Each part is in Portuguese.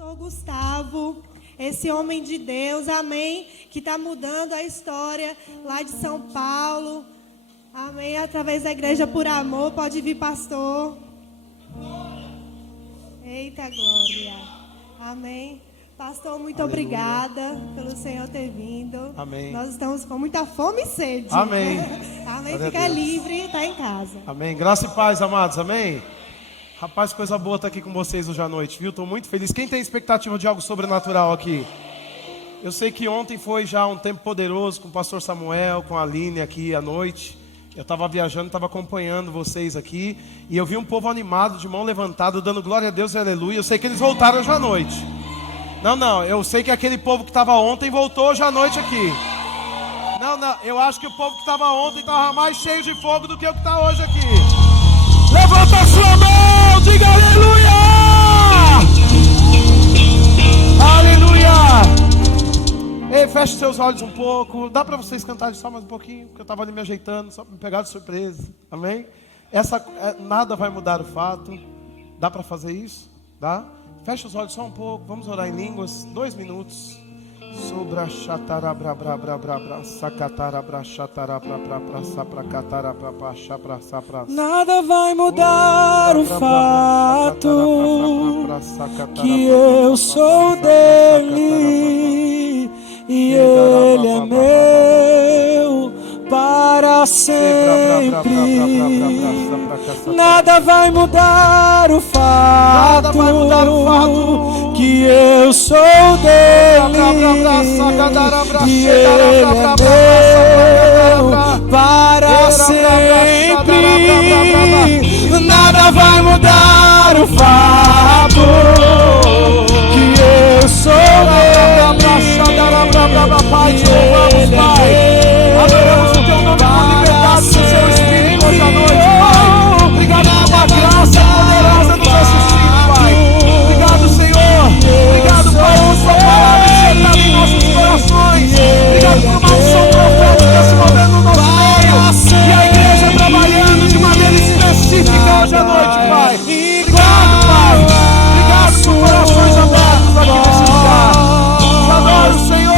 pastor Gustavo, esse homem de Deus, amém, que está mudando a história lá de São Paulo, amém, através da Igreja por Amor. Pode vir, pastor. Eita glória, amém. Pastor, muito Aleluia. Obrigada pelo Senhor ter vindo. Amém. Nós estamos com muita fome e sede. Amém. Amém. Glória Fica a Deus. livre, está em casa. Amém. Graça e paz, amados. Amém. Rapaz, coisa boa estar aqui com vocês hoje à noite, viu? Estou muito feliz. Quem tem expectativa de algo sobrenatural aqui? Eu sei que ontem foi já um tempo poderoso com o pastor Samuel, com a Aline aqui à noite. Eu estava viajando, estava acompanhando vocês aqui. E eu vi um povo animado, de mão levantada, dando glória a Deus e aleluia. Eu sei que eles voltaram hoje à noite. Não, eu sei que aquele povo que estava ontem voltou hoje à noite aqui. Não, eu acho que o povo que estava ontem estava mais cheio de fogo do que o que está hoje aqui. Levanta a sua mão, diga aleluia! Aleluia! Ei, feche seus olhos um pouco. Dá para vocês cantarem só mais um pouquinho? Porque eu estava ali me ajeitando, só para me pegar de surpresa. Amém? Nada vai mudar o fato. Dá para fazer isso? Dá? Feche os olhos só um pouco. Vamos orar em línguas. 2 minutos. Sobra chatara bra bra bra bra bra sacatara bra chatara bra bra bra sapra catara bra bra chapra sapra. Nada vai mudar o fato que eu sou dele e ele é meu para sempre. Nada vai mudar o fato que eu sou dele e ele é meu para sempre. Nada vai mudar o fato que eu sou dele. Pai, te louvamos, Pai. Adoramos o teu nome por liberdade do seu Espírito hoje à noite, Pai. Obrigado por uma graça poderosa nos assistindo, Pai. Obrigado, Senhor. Obrigado, Pai, por sua palavra enxertada em nossos corações. Obrigado por uma unção profética se movendo no nosso meio. E a igreja trabalhando de maneira específica hoje à noite, Pai. Obrigado, Pai. Obrigado por corações abertos aqui nesse lugar. Adoro o Senhor.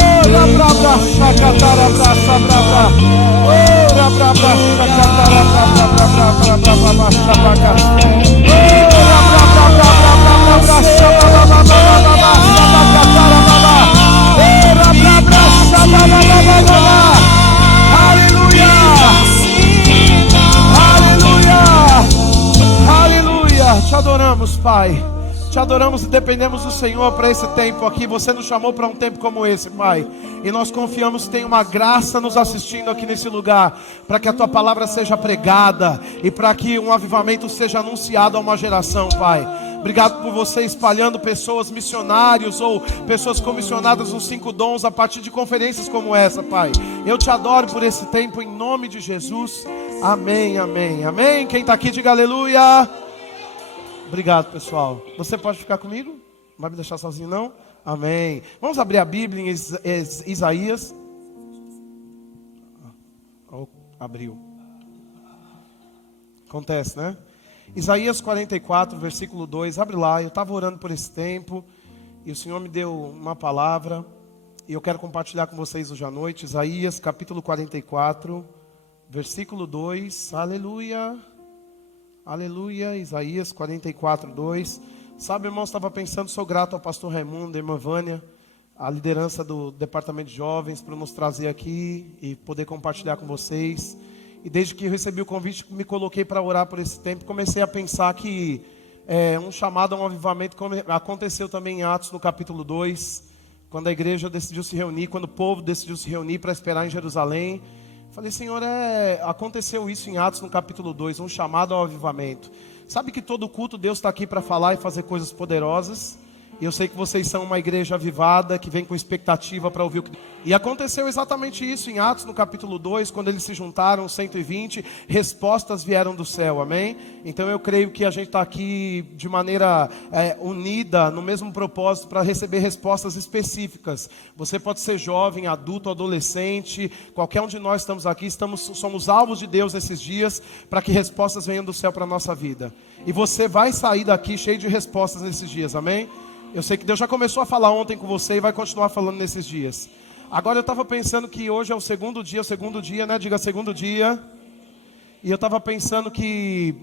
Aleluia. Te adoramos, Pai. Te adoramos e dependemos do Senhor para esse tempo aqui. Você nos chamou para um tempo como esse, Pai. E nós confiamos que tem uma graça nos assistindo aqui nesse lugar, para que a Tua palavra seja pregada e para que um avivamento seja anunciado a uma geração, Pai. Obrigado por você espalhando pessoas, missionários ou pessoas comissionadas nos 5 dons a partir de conferências como essa, Pai. Eu te adoro por esse tempo em nome de Jesus. Amém, amém, amém. Quem está aqui, diga aleluia. Obrigado, pessoal. Você pode ficar comigo? Não vai me deixar sozinho, não? Amém. Vamos abrir a Bíblia em Isaías. Abriu. Acontece, né? Isaías 44, versículo 2. Abre lá. Eu estava orando por esse tempo e o Senhor me deu uma palavra e eu quero compartilhar com vocês hoje à noite. Isaías capítulo 44, versículo 2. Aleluia. Aleluia, Isaías 44, 2. Sabe, irmãos, estava pensando, sou grato ao pastor Raimundo, irmã Vânia, a liderança do departamento de jovens, para nos trazer aqui e poder compartilhar com vocês. E desde que eu recebi o convite, me coloquei para orar por esse tempo, comecei a pensar que um chamado a um avivamento aconteceu também em Atos, no capítulo 2, quando a igreja decidiu se reunir, quando o povo decidiu se reunir para esperar em Jerusalém. Falei, Senhor, aconteceu isso em Atos no capítulo 2, um chamado ao avivamento. Sabe que todo culto Deus está aqui para falar e fazer coisas poderosas. E eu sei que vocês são uma igreja avivada, que vem com expectativa para ouvir o que... E aconteceu exatamente isso em Atos no capítulo 2, quando eles se juntaram, 120, respostas vieram do céu, amém? Então eu creio que a gente está aqui de maneira unida, no mesmo propósito, para receber respostas específicas. Você pode ser jovem, adulto, adolescente, qualquer um de nós estamos aqui, somos alvos de Deus esses dias, para que respostas venham do céu para a nossa vida. E você vai sair daqui cheio de respostas nesses dias, amém? Eu sei que Deus já começou a falar ontem com você e vai continuar falando nesses dias. Agora eu estava pensando que hoje é o segundo dia, né? Diga segundo dia. E eu estava pensando que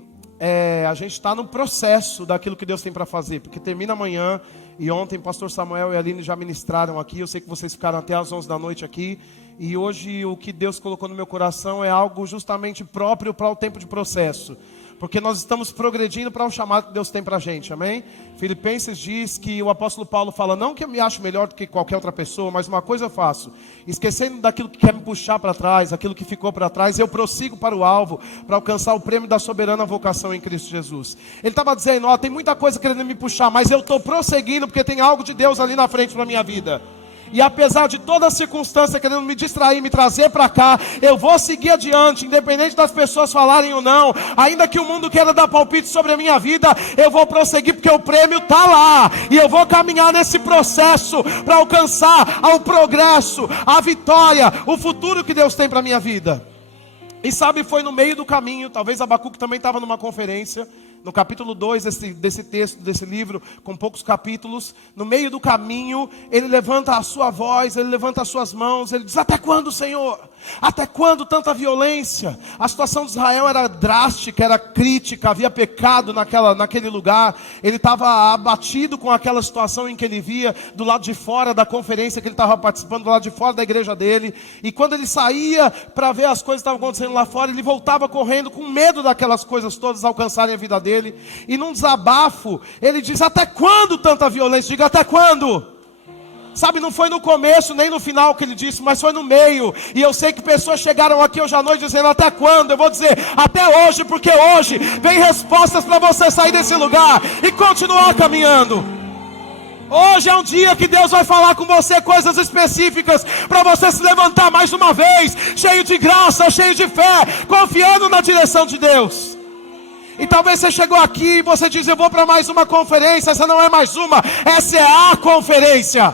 a gente está no processo daquilo que Deus tem para fazer. Porque termina amanhã e ontem pastor Samuel e a Aline já ministraram aqui. Eu sei que vocês ficaram até às 11 da noite aqui. E hoje o que Deus colocou no meu coração é algo justamente próprio para o tempo de processo. Porque nós estamos progredindo para o chamado que Deus tem para a gente, amém? Filipenses diz que o apóstolo Paulo fala, não que eu me acho melhor do que qualquer outra pessoa, mas uma coisa eu faço, esquecendo daquilo que quer me puxar para trás, aquilo que ficou para trás, eu prossigo para o alvo, para alcançar o prêmio da soberana vocação em Cristo Jesus. Ele estava dizendo, ó, tem muita coisa querendo me puxar, mas eu estou prosseguindo porque tem algo de Deus ali na frente para a minha vida. E apesar de toda a circunstância querendo me distrair, me trazer para cá, eu vou seguir adiante, independente das pessoas falarem ou não. Ainda que o mundo queira dar palpite sobre a minha vida, eu vou prosseguir porque o prêmio está lá. E eu vou caminhar nesse processo para alcançar o progresso, a vitória, o futuro que Deus tem para a minha vida. E sabe, foi no meio do caminho, talvez Abacuque também estava numa conferência, no capítulo 2 desse texto, desse livro, com poucos capítulos, no meio do caminho, ele levanta a sua voz, ele levanta as suas mãos, ele diz, até quando, Senhor? Até quando tanta violência? A situação de Israel era drástica, era crítica, havia pecado naquele lugar. Ele estava abatido com aquela situação em que ele via do lado de fora da conferência que ele estava participando, do lado de fora da igreja dele. E quando ele saía para ver as coisas que estavam acontecendo lá fora, ele voltava correndo com medo daquelas coisas todas alcançarem a vida dele. E num desabafo, ele diz, até quando tanta violência? Diga, até quando? Sabe, não foi no começo nem no final que ele disse, mas foi no meio. E eu sei que pessoas chegaram aqui hoje à noite dizendo, até quando? Eu vou dizer, até hoje, porque hoje vem respostas para você sair desse lugar e continuar caminhando. Hoje é um dia que Deus vai falar com você coisas específicas para você se levantar mais uma vez, cheio de graça, cheio de fé, confiando na direção de Deus. E talvez você chegou aqui e você diz, eu vou para mais uma conferência. Essa não é mais uma, essa é a conferência.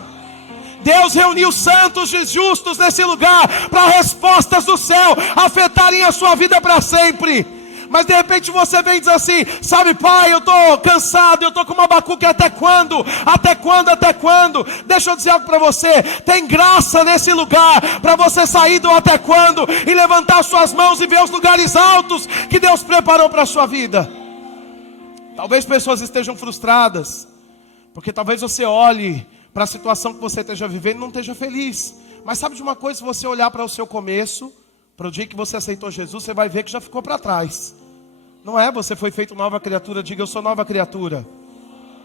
Deus reuniu santos e justos nesse lugar para respostas do céu afetarem a sua vida para sempre. Mas de repente você vem e diz assim, sabe, pai, eu estou cansado, eu estou com uma Abacuque, até quando? Até quando? Até quando? Deixa eu dizer algo para você, tem graça nesse lugar para você sair do até quando e levantar suas mãos e ver os lugares altos que Deus preparou para a sua vida. Talvez pessoas estejam frustradas, porque talvez você olhe para a situação que você esteja vivendo e não esteja feliz. Mas sabe de uma coisa, se você olhar para o seu começo, para o dia que você aceitou Jesus, você vai ver que já ficou para trás. Não é? Você foi feito nova criatura. Diga, eu sou nova criatura.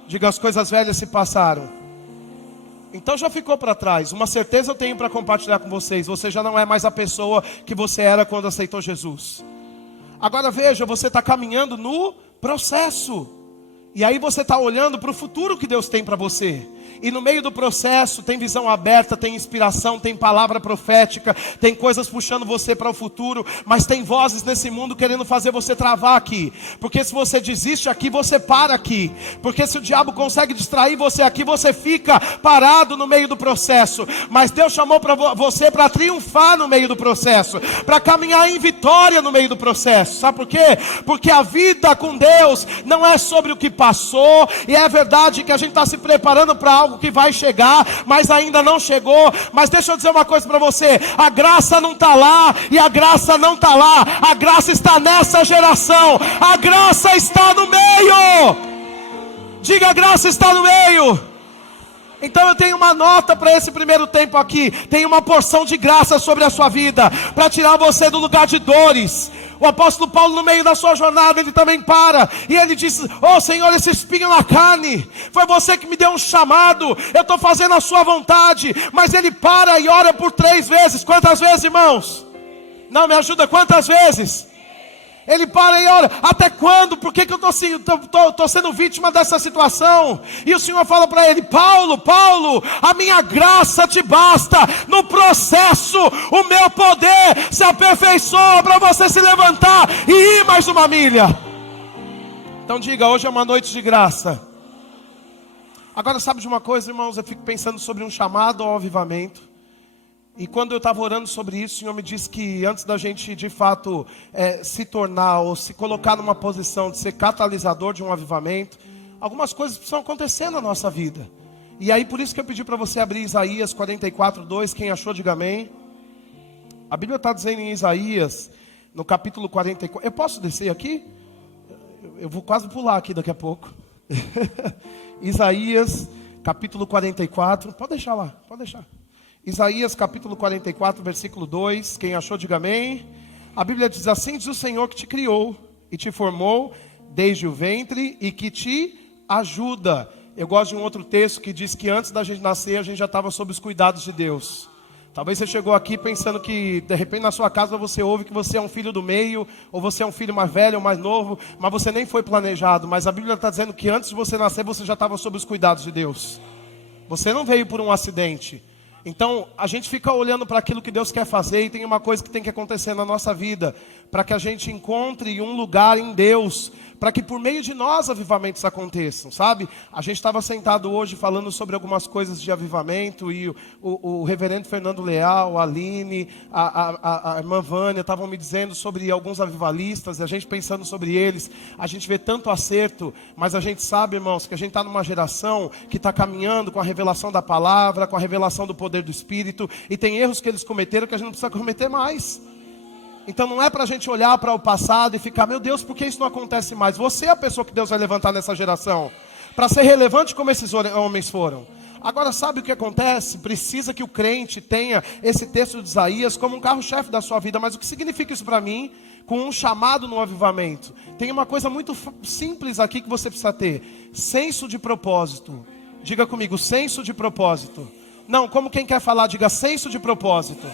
Diga, as coisas velhas se passaram. Então já ficou para trás. Uma certeza eu tenho para compartilhar com vocês. Você já não é mais a pessoa que você era quando aceitou Jesus. Agora veja, você está caminhando no processo. E aí você está olhando para o futuro que Deus tem para você. E no meio do processo tem visão aberta, tem inspiração, tem palavra profética, tem coisas puxando você para o futuro, mas tem vozes nesse mundo querendo fazer você travar aqui. Porque se você desiste aqui, você para aqui. Porque se o diabo consegue distrair você aqui, você fica parado no meio do processo. Mas Deus chamou para você para triunfar no meio do processo, para caminhar em vitória no meio do processo. Sabe por quê? Porque a vida com Deus não é sobre o que passou, e é verdade que a gente está se preparando para algo que vai chegar, mas ainda não chegou. Mas deixa eu dizer uma coisa para você, a graça não está lá, e a graça não está lá, a graça está nessa geração, a graça está no meio. Diga, a graça está no meio. Então eu tenho uma nota para esse primeiro tempo aqui. Tem uma porção de graça sobre a sua vida, para tirar você do lugar de dores. O apóstolo Paulo, no meio da sua jornada, ele também para, e ele diz, oh Senhor, esse espinho na carne, foi você que me deu um chamado, eu estou fazendo a sua vontade. Mas ele para e ora por 3 vezes. Quantas vezes, irmãos? Não, me ajuda, quantas vezes? Ele para e ora, até quando? Por que eu estou sendo vítima dessa situação? E o Senhor fala para ele, Paulo, a minha graça te basta. No processo, o meu poder se aperfeiçoa para você se levantar e ir mais uma milha. Então diga, hoje é uma noite de graça. Agora sabe de uma coisa, irmãos, eu fico pensando sobre um chamado ao avivamento. E quando eu estava orando sobre isso, o Senhor me disse que antes da gente de fato se tornar ou se colocar numa posição de ser catalisador de um avivamento, algumas coisas precisam acontecer na nossa vida. E aí por isso que eu pedi para você abrir Isaías 44:2, quem achou diga amém. A Bíblia está dizendo em Isaías, no capítulo 44, eu posso descer aqui? Eu vou quase pular aqui daqui a pouco. Isaías capítulo 44, pode deixar lá, pode deixar. Isaías capítulo 44, versículo 2, quem achou diga amém. A Bíblia diz assim: diz o Senhor que te criou e te formou desde o ventre e que te ajuda. Eu gosto de um outro texto que diz que antes da gente nascer, a gente já estava sob os cuidados de Deus. Talvez você chegou aqui pensando que, de repente, na sua casa você ouve que você é um filho do meio, ou você é um filho mais velho ou mais novo, mas você nem foi planejado. Mas a Bíblia está dizendo que antes de você nascer, você já estava sob os cuidados de Deus. Você não veio por um acidente. Então, a gente fica olhando para aquilo que Deus quer fazer, e tem uma coisa que tem que acontecer na nossa vida, para que a gente encontre um lugar em Deus, para que por meio de nós avivamentos aconteçam, sabe? A gente estava sentado hoje falando sobre algumas coisas de avivamento, e o reverendo Fernando Leal, a Aline, a irmã Vânia estavam me dizendo sobre alguns avivalistas, e a gente pensando sobre eles. A gente vê tanto acerto, mas a gente sabe, irmãos, que a gente está numa geração que está caminhando com a revelação da palavra, com a revelação do poder do Espírito, e tem erros que eles cometeram que a gente não precisa cometer mais. Então não é para a gente olhar para o passado e ficar, meu Deus, por que isso não acontece mais? Você é a pessoa que Deus vai levantar nessa geração, para ser relevante como esses homens foram. Agora sabe o que acontece? Precisa que o crente tenha esse texto de Isaías como um carro-chefe da sua vida. Mas o que significa isso para mim? Com um chamado no avivamento. Tem uma coisa muito simples aqui que você precisa ter: senso de propósito. Diga comigo, senso de propósito. Não, como quem quer falar, diga senso de propósito.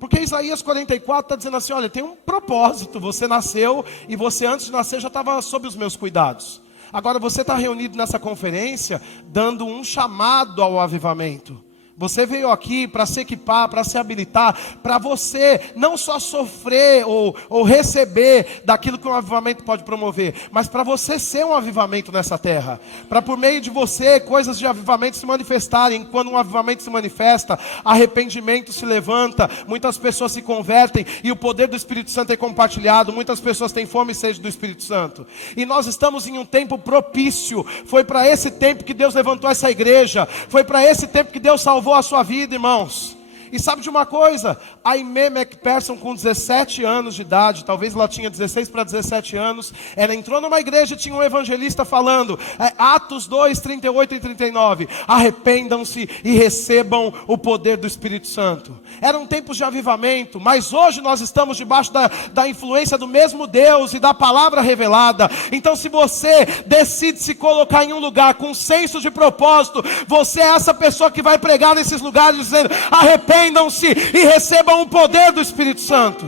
Porque Isaías 44 está dizendo assim, olha, tem um propósito. Você nasceu e você antes de nascer já estava sob os meus cuidados. Agora você está reunido nessa conferência dando um chamado ao avivamento. Você veio aqui para se equipar, para se habilitar, para você não só sofrer ou receber daquilo que um avivamento pode promover, mas para você ser um avivamento nessa terra. Para por meio de você, coisas de avivamento se manifestarem. Quando um avivamento se manifesta, arrependimento se levanta, muitas pessoas se convertem e o poder do Espírito Santo é compartilhado. Muitas pessoas têm fome e sede do Espírito Santo. E nós estamos em um tempo propício. Foi para esse tempo que Deus levantou essa igreja. Foi para esse tempo que Deus salvou a sua vida, irmãos. E sabe de uma coisa? A Aimee McPherson, com 17 anos de idade, talvez ela tinha 16 para 17 anos, ela entrou numa igreja e tinha um evangelista falando, Atos 2, 38 e 39, arrependam-se e recebam o poder do Espírito Santo. Eram tempos de avivamento, mas hoje nós estamos debaixo da influência do mesmo Deus e da palavra revelada. Então se você decide se colocar em um lugar com senso de propósito, você é essa pessoa que vai pregar nesses lugares dizendo, arrependam-se e recebam o poder do Espírito Santo.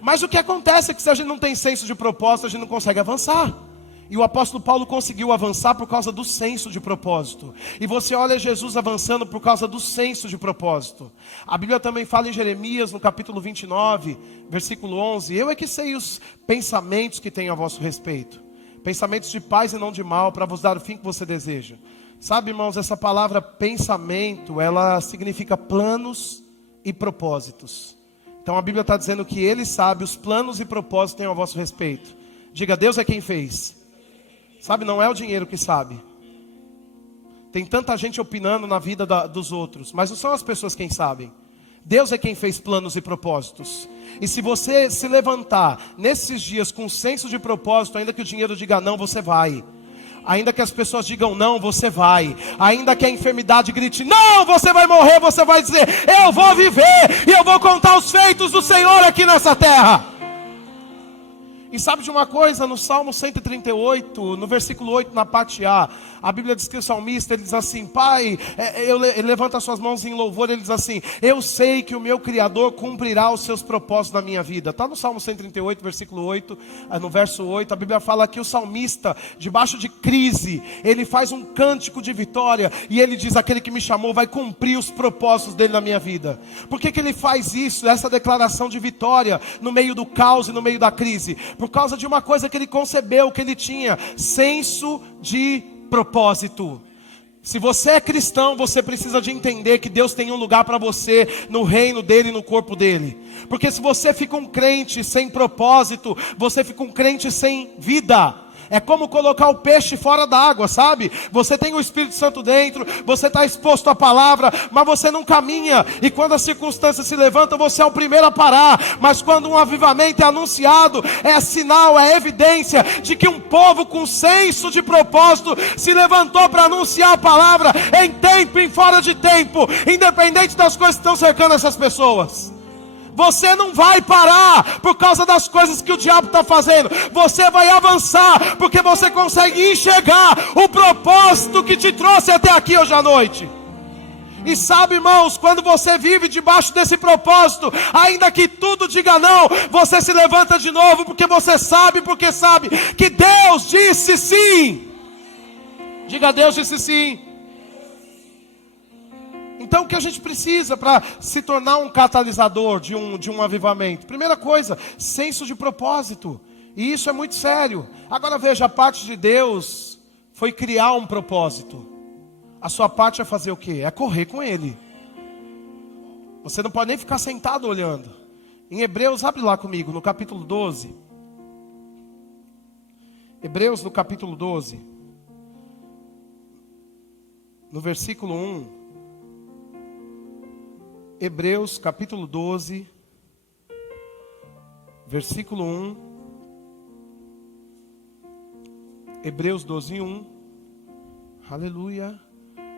Mas o que acontece é que se a gente não tem senso de propósito, a gente não consegue avançar. E o apóstolo Paulo conseguiu avançar por causa do senso de propósito. E você olha Jesus avançando por causa do senso de propósito. A Bíblia também fala em Jeremias, no capítulo 29, versículo 11, eu é que sei os pensamentos que tenho a vosso respeito, pensamentos de paz e não de mal, para vos dar o fim que você deseja. Sabe, irmãos, essa palavra pensamento, ela significa planos e propósitos. Então a Bíblia está dizendo que Ele sabe os planos e propósitos que tem ao vosso respeito. Diga, Deus é quem fez. Sabe, não é o dinheiro que sabe. Tem tanta gente opinando na vida dos outros, mas não são as pessoas quem sabem. Deus é quem fez planos e propósitos. E se você se levantar nesses dias com senso de propósito, ainda que o dinheiro diga não, você vai. Ainda que as pessoas digam não, você vai. Ainda que a enfermidade grite não, você vai morrer, você vai dizer, eu vou viver e eu vou contar os feitos do Senhor aqui nessa terra. E sabe de uma coisa? No Salmo 138, no versículo 8, na parte A, a Bíblia diz que o salmista, ele diz assim, Pai, ele levanta as suas mãos em louvor, ele diz assim, eu sei que o meu Criador cumprirá os seus propósitos na minha vida. Está no Salmo 138, versículo 8, no verso 8, a Bíblia fala que o salmista, debaixo de crise, ele faz um cântico de vitória, e ele diz, aquele que me chamou vai cumprir os propósitos dele na minha vida. Por que ele faz isso, essa declaração de vitória, no meio do caos e no meio da crise? Por causa de uma coisa que ele concebeu, que ele tinha, senso de propósito. Se você é cristão, você precisa de entender que Deus tem um lugar para você no reino dele e no corpo dele. Porque se você fica um crente sem propósito, você fica um crente sem vida. É como colocar o peixe fora da água, sabe? Você tem o Espírito Santo dentro, você está exposto à palavra, mas você não caminha. E quando as circunstâncias se levantam, você é o primeiro a parar. Mas quando um avivamento é anunciado, é sinal, é evidência de que um povo com senso de propósito se levantou para anunciar a palavra em tempo e fora de tempo, independente das coisas que estão cercando essas pessoas. Você não vai parar por causa das coisas que o diabo está fazendo. Você vai avançar, porque você consegue enxergar o propósito que te trouxe até aqui hoje à noite. E sabe, irmãos, quando você vive debaixo desse propósito, ainda que tudo diga não, você se levanta de novo, porque você sabe que Deus disse sim. Diga, Deus disse sim. Então o que a gente precisa para se tornar um catalisador de um avivamento? Primeira coisa, senso de propósito. E isso é muito sério. Agora veja, a parte de Deus foi criar um propósito. A sua parte é fazer o quê? É correr com Ele. Você não pode nem ficar sentado olhando. Em Hebreus, abre lá comigo, no capítulo 12. Hebreus no capítulo 12. No versículo 1. Hebreus capítulo 12, versículo 1. Hebreus 12, 1. Aleluia.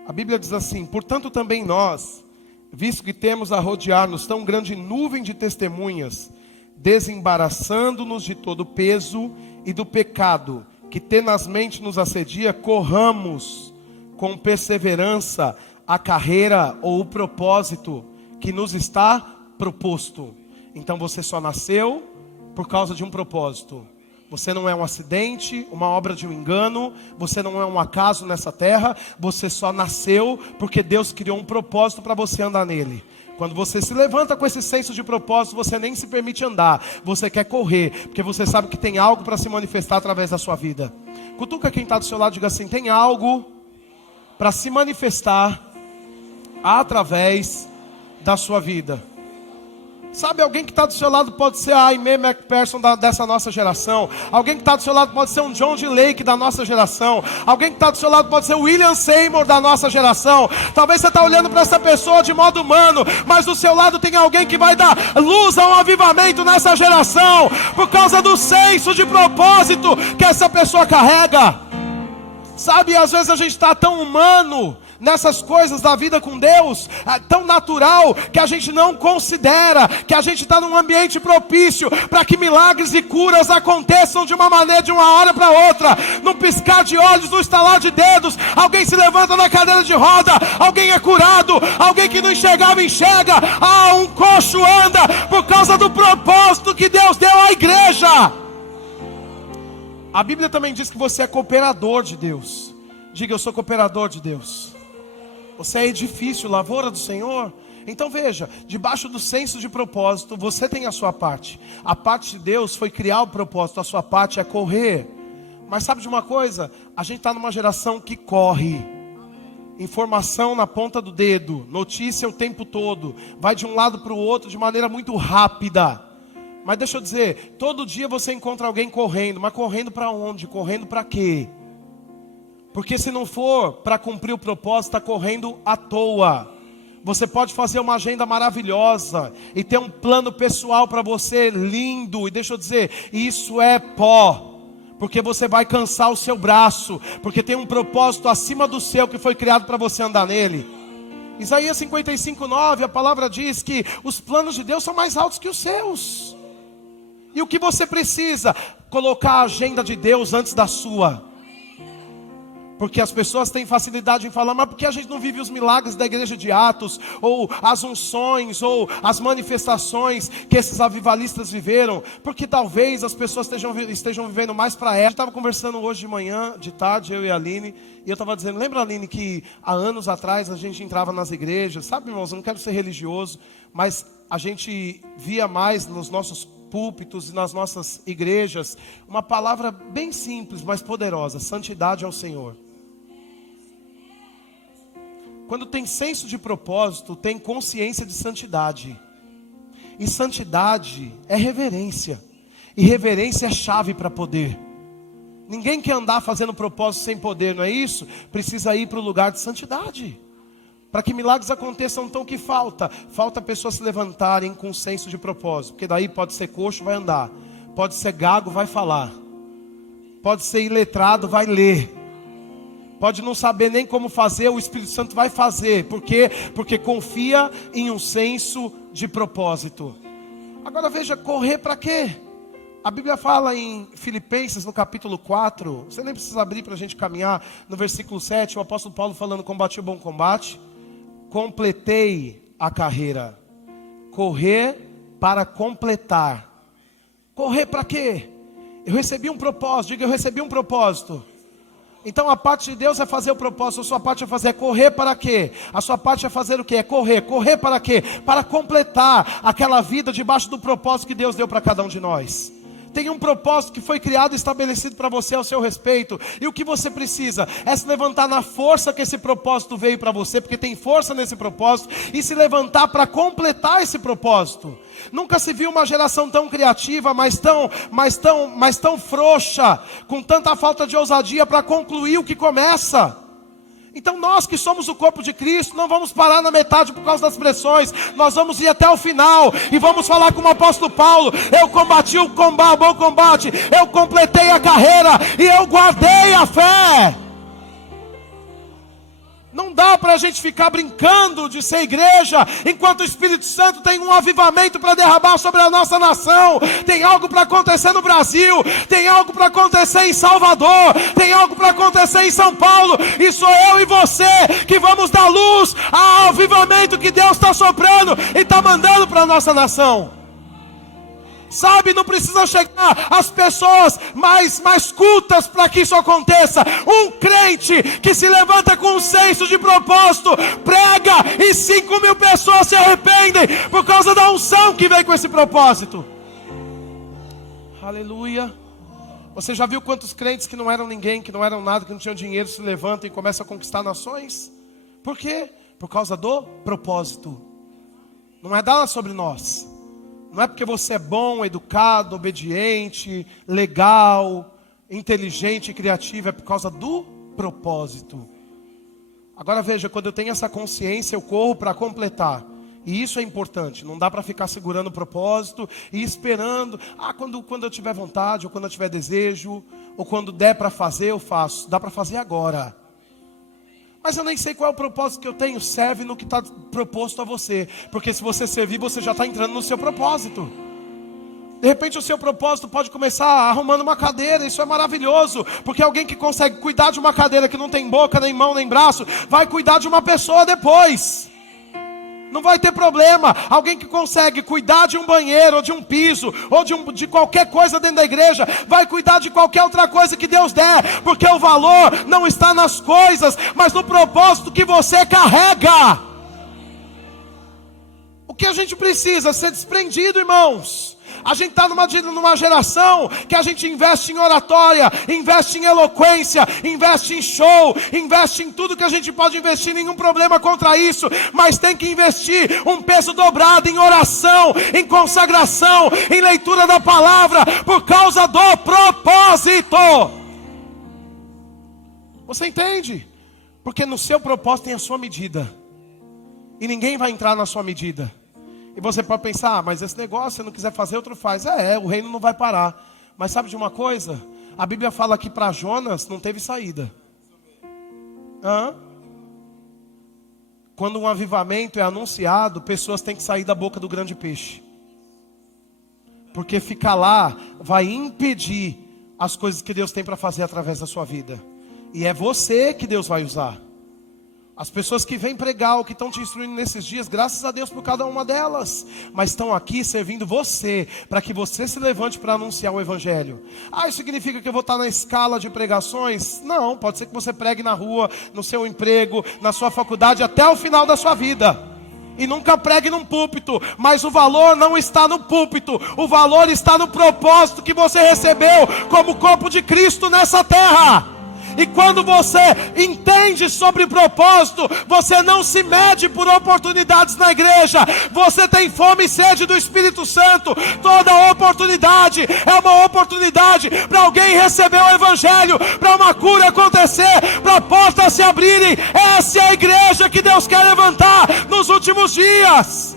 A Bíblia diz assim: portanto também nós, visto que temos a rodear-nos tão grande nuvem de testemunhas, desembaraçando-nos de todo o peso e do pecado que tenazmente nos assedia, corramos com perseverança a carreira ou o propósito que nos está proposto. Então você só nasceu por causa de um propósito. Você não é um acidente, uma obra de um engano. Você não é um acaso nessa terra. Você só nasceu porque Deus criou um propósito para você andar nele. Quando você se levanta com esse senso de propósito, você nem se permite andar. Você quer correr, porque você sabe que tem algo para se manifestar através da sua vida. Cutuca quem está do seu lado e diga assim: tem algo para se manifestar através da sua vida. Sabe, alguém que está do seu lado pode ser a Aimee McPherson dessa nossa geração. Alguém que está do seu lado pode ser um John D. Lake da nossa geração. Alguém que está do seu lado pode ser o William Seymour da nossa geração. Talvez você está olhando para essa pessoa de modo humano, mas do seu lado tem alguém que vai dar luz a um avivamento nessa geração, por causa do senso de propósito que essa pessoa carrega. Sabe, às vezes a gente está tão humano nessas coisas da vida com Deus, tão natural, que a gente não considera que a gente está num ambiente propício para que milagres e curas aconteçam de uma maneira, de uma hora para outra, num piscar de olhos, num estalar de dedos. Alguém se levanta da cadeira de roda, alguém é curado, alguém que não enxergava enxerga, um coxo anda, por causa do propósito que Deus deu à igreja. A Bíblia também diz que você é cooperador de Deus. Diga, eu sou cooperador de Deus. Você é edifício, lavoura do Senhor. Então veja, debaixo do senso de propósito, você tem a sua parte. A parte de Deus foi criar o propósito, a sua parte é correr. Mas sabe de uma coisa? A gente está numa geração que corre. Informação na ponta do dedo, notícia o tempo todo, vai de um lado para o outro de maneira muito rápida. Mas deixa eu dizer, todo dia você encontra alguém correndo, mas correndo para onde? Correndo para quê? Porque se não for para cumprir o propósito, está correndo à toa. Você pode fazer uma agenda maravilhosa e ter um plano pessoal para você lindo, e deixa eu dizer, isso é pó, porque você vai cansar o seu braço, porque tem um propósito acima do seu que foi criado para você andar nele. Isaías 55:9, a palavra diz que os planos de Deus são mais altos que os seus. E o que você precisa? Colocar a agenda de Deus antes da sua. Porque as pessoas têm facilidade em falar, mas por que a gente não vive os milagres da igreja de Atos, ou as unções, ou as manifestações que esses avivalistas viveram? Porque talvez as pessoas estejam vivendo mais para ela. Eu estava conversando hoje de manhã, de tarde, eu e a Aline, e eu estava dizendo, lembra, Aline, que há anos atrás a gente entrava nas igrejas, sabe, irmãos, eu não quero ser religioso, mas a gente via mais nos nossos púlpitos e nas nossas igrejas uma palavra bem simples, mas poderosa: santidade ao Senhor. Quando tem senso de propósito, tem consciência de santidade. E santidade é reverência. E reverência é chave para poder. Ninguém quer andar fazendo propósito sem poder, não é isso? Precisa ir para o lugar de santidade. Para que milagres aconteçam, então o que falta? Falta pessoas se levantarem com senso de propósito. Porque daí pode ser coxo, vai andar. Pode ser gago, vai falar. Pode ser iletrado, vai ler. Pode não saber nem como fazer, o Espírito Santo vai fazer. Por quê? Porque confia em um senso de propósito. Agora veja, correr para quê? A Bíblia fala em Filipenses, no capítulo 4, você nem precisa abrir para a gente caminhar, no versículo 7, o apóstolo Paulo falando: combati o bom combate, completei a carreira. Correr para completar. Correr para quê? Eu recebi um propósito, diga: eu recebi um propósito. Então a parte de Deus é fazer o propósito, a sua parte é fazer, é correr para quê? A sua parte é fazer o quê? É correr. Correr para quê? Para completar aquela vida debaixo do propósito que Deus deu para cada um de nós. Tem um propósito que foi criado e estabelecido para você ao seu respeito. E o que você precisa é se levantar na força que esse propósito veio para você, porque tem força nesse propósito, e se levantar para completar esse propósito. Nunca se viu uma geração tão criativa, mas tão frouxa, com tanta falta de ousadia para concluir o que começa. Então nós que somos o corpo de Cristo, não vamos parar na metade por causa das pressões. Nós vamos ir até o final e vamos falar como o apóstolo Paulo: eu combati o bom combate, eu completei a carreira e eu guardei a fé. Não dá para a gente ficar brincando de ser igreja, enquanto o Espírito Santo tem um avivamento para derramar sobre a nossa nação. Tem algo para acontecer no Brasil, tem algo para acontecer em Salvador, tem algo para acontecer em São Paulo. E sou eu e você que vamos dar luz ao avivamento que Deus está soprando e está mandando para a nossa nação. Sabe, não precisam chegar as pessoas mais cultas para que isso aconteça. Um crente que se levanta com um senso de propósito, prega e 5.000 pessoas se arrependem por causa da unção que vem com esse propósito. Aleluia. Você já viu quantos crentes que não eram ninguém, que não eram nada, que não tinham dinheiro, se levantam e começam a conquistar nações? Por quê? Por causa do propósito. Não é dada sobre nós. Não é porque você é bom, educado, obediente, legal, inteligente e criativo. É por causa do propósito. Agora veja, quando eu tenho essa consciência, eu corro para completar. E isso é importante. Não dá para ficar segurando o propósito e esperando. Quando eu tiver vontade, ou quando eu tiver desejo, ou quando der para fazer, eu faço. Dá para fazer agora. Mas eu nem sei qual é o propósito que eu tenho. Serve no que está proposto a você. Porque se você servir, você já está entrando no seu propósito. De repente o seu propósito pode começar arrumando uma cadeira. Isso é maravilhoso. Porque alguém que consegue cuidar de uma cadeira que não tem boca, nem mão, nem braço, vai cuidar de uma pessoa depois. Não vai ter problema. Alguém que consegue cuidar de um banheiro, ou de um piso, ou de qualquer coisa dentro da igreja, vai cuidar de qualquer outra coisa que Deus der. Porque o valor não está nas coisas, mas no propósito que você carrega. O que a gente precisa? Ser desprendido, irmãos. A gente está numa geração que a gente investe em oratória, investe em eloquência, investe em show, investe em tudo que a gente pode investir, nenhum problema contra isso. Mas tem que investir um peso dobrado em oração, em consagração, em leitura da palavra, por causa do propósito. Você entende? Porque no seu propósito tem a sua medida. E ninguém vai entrar na sua medida. E você pode pensar: mas esse negócio, se não quiser fazer, outro faz. O reino não vai parar. Mas sabe de uma coisa? A Bíblia fala que para Jonas não teve saída. Quando um avivamento é anunciado, pessoas têm que sair da boca do grande peixe. Porque ficar lá vai impedir as coisas que Deus tem para fazer através da sua vida. E é você que Deus vai usar. As pessoas que vêm pregar, ou que estão te instruindo nesses dias, graças a Deus por cada uma delas, mas estão aqui servindo você, para que você se levante para anunciar o Evangelho. Isso significa que eu vou estar na escala de pregações? Não, pode ser que você pregue na rua, no seu emprego, na sua faculdade, até o final da sua vida. E nunca pregue num púlpito. Mas o valor não está no púlpito. O valor está no propósito que você recebeu como corpo de Cristo nessa terra. E quando você entende sobre propósito, você não se mede por oportunidades na igreja. Você tem fome e sede do Espírito Santo. Toda oportunidade é uma oportunidade para alguém receber o Evangelho, para uma cura acontecer, para portas se abrirem. Essa é a igreja que Deus quer levantar nos últimos dias.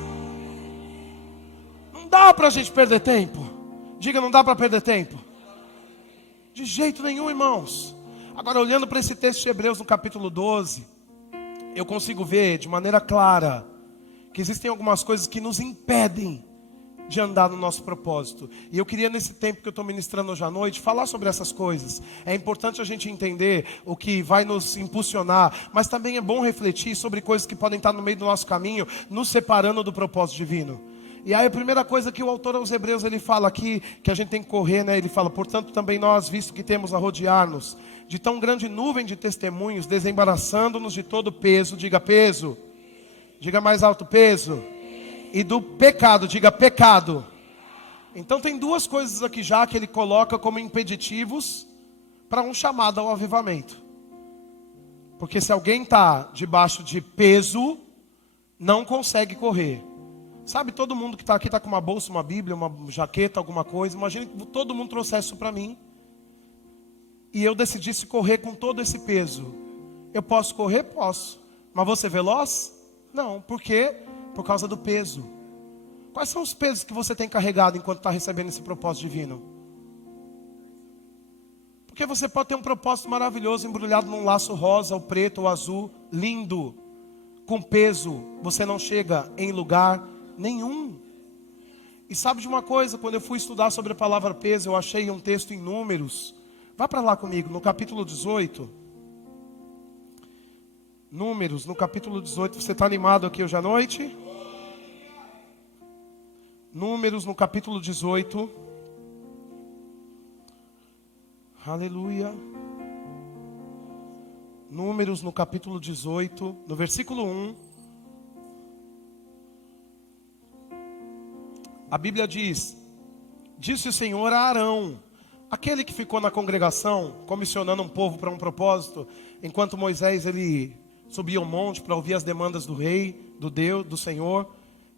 Não dá para a gente perder tempo. Diga, não dá para perder tempo. De jeito nenhum, irmãos. Agora, olhando para esse texto de Hebreus no capítulo 12, eu consigo ver de maneira clara que existem algumas coisas que nos impedem de andar no nosso propósito. E eu queria, nesse tempo que eu estou ministrando hoje à noite, falar sobre essas coisas. É importante a gente entender o que vai nos impulsionar, mas também é bom refletir sobre coisas que podem estar no meio do nosso caminho, nos separando do propósito divino. E aí a primeira coisa que o autor aos Hebreus ele fala aqui, que a gente tem que correr, né? Ele fala, portanto também nós, visto que temos a rodear-nos de tão grande nuvem de testemunhos, desembaraçando-nos de todo peso, diga peso, diga mais alto peso, e do pecado, diga pecado. Então tem duas coisas aqui já que ele coloca como impeditivos para um chamado ao avivamento. Porque se alguém está debaixo de peso, não consegue correr. Sabe, todo mundo que está aqui está com uma bolsa, uma bíblia, uma jaqueta, alguma coisa. Imagina que todo mundo trouxesse isso para mim. E eu decidisse correr com todo esse peso. Eu posso correr? Posso. Mas vou ser veloz? Não. Por quê? Por causa do peso. Quais são os pesos que você tem carregado enquanto está recebendo esse propósito divino? Porque você pode ter um propósito maravilhoso, embrulhado num laço rosa, ou preto, ou azul, lindo. Com peso, você não chega em lugar nenhum. E sabe de uma coisa, quando eu fui estudar sobre a palavra peso, eu achei um texto em Números. Vá para lá comigo, no capítulo 18. Números, no capítulo 18. Você está animado aqui hoje à noite? Números, no capítulo 18. Aleluia. Números, no capítulo 18, no versículo 1. A Bíblia diz: disse o Senhor a Arão, aquele que ficou na congregação, comissionando um povo para um propósito, enquanto Moisés ele subia ao monte para ouvir as demandas do rei, do Deus, do Senhor.